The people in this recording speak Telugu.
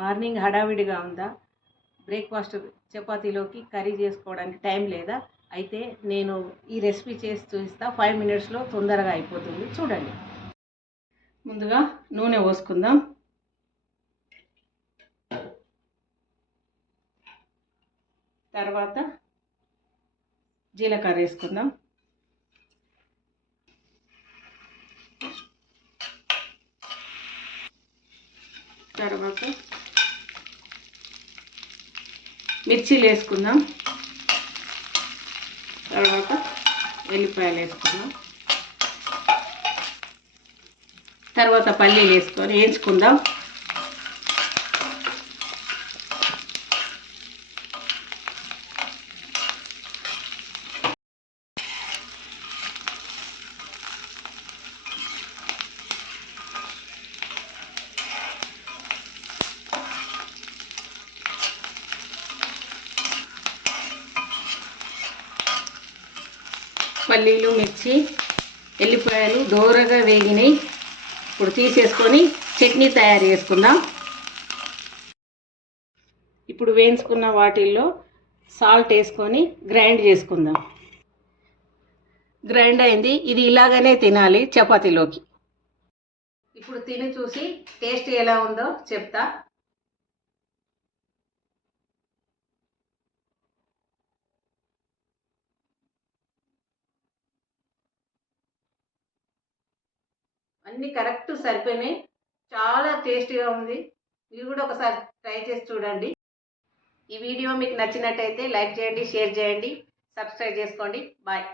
మార్నింగ్ హడావిడిగా ఉందా? బ్రేక్ఫాస్ట్ చపాతీలోకి కర్రీ చేసుకోవడానికి టైం లేదా? అయితే నేను ఈ రెసిపీ చేసి చూపిస్తా. 5 మినిట్స్లో తొందరగా అయిపోతుంది, చూడండి. ముందుగా నూనె పోసుకుందాం. తర్వాత జీలకర్ర వేసుకుందాం. తర్వాత మిర్చీలు వేసుకుందాం. తర్వాత వెల్లిపాయలు వేసుకుందాం. తర్వాత పల్లీలు వేసుకొని వేయించుకుందాం. పల్లీలు, మిర్చి, ఎల్లిపాయలు దోరగా వేగినాయి. ఇప్పుడు తీసేసుకొని చట్నీ తయారు చేసుకుందాం. ఇప్పుడు వేయించుకున్న వాటిల్లో సాల్ట్ వేసుకొని గ్రైండ్ చేసుకుందాం. గ్రైండ్ అయింది. ఇది ఇలాగనే తినాలి చపాతీలోకి. ఇప్పుడు తిని చూసి టేస్ట్ ఎలా ఉందో చెప్తా. అన్నీ కరెక్ట్ సరిపోయినాయి. చాలా టేస్టీగా ఉంది. మీరు కూడా ఒకసారి ట్రై చేసి చూడండి. ఈ వీడియో మీకు నచ్చినట్టయితే లైక్ చేయండి, షేర్ చేయండి, సబ్స్క్రైబ్ చేసుకోండి. బాయ్.